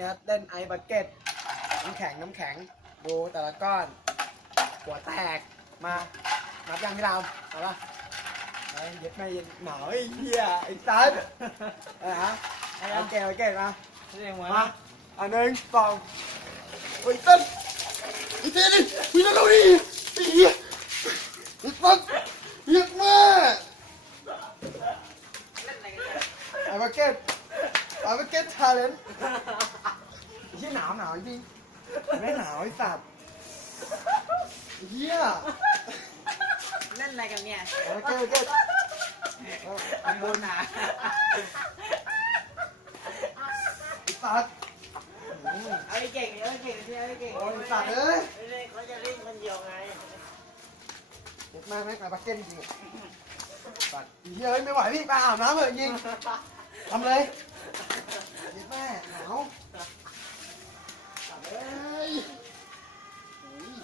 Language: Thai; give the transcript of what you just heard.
นี่ครับเล่นไอบักเก็ตน้ำแข็งน้ำแข็งดูแต่ละก้อน หัวแตกมานับยังพี่ดาวเอาปะไอ้เย็ดไม่เย็นหนาวไอ้เหี้ยไอ้ตันเออฮะเอาเกตเอาเกตมาเรียกว่ามาอันหนึ่งสองโอ้ยตันไอ้เต้ดิวิ่งแล้วดิไอ้เหี้ยไอ้ตันเยอะมากเล่นอะไรกันเนี่ยไอ้บักเก็ตไอ้บักเก็ตทาเลนต์ที่ หนาวหนาวจริงไม่หนาวไอ้สัตว์เหี้ยเล่นอะไรกันเนี่ยไอ้บักเก็ตบักเก็ตอันบนหนาไอ้สัตว์อืมเอาไอ้เก่งเอาไอ้เก่งที่เอาไอ้เก่งโอ้ยสัตว์เอ้ยไม่ได้เขาจะเล่นคนเดียวไงเจ็บมากไหมไอ้บักเก็ตจริงๆอะสัตว์เหี้ยเฮ้ยไม่ไหวพี่ไปอาบน้ำเถอะยิงทำเลย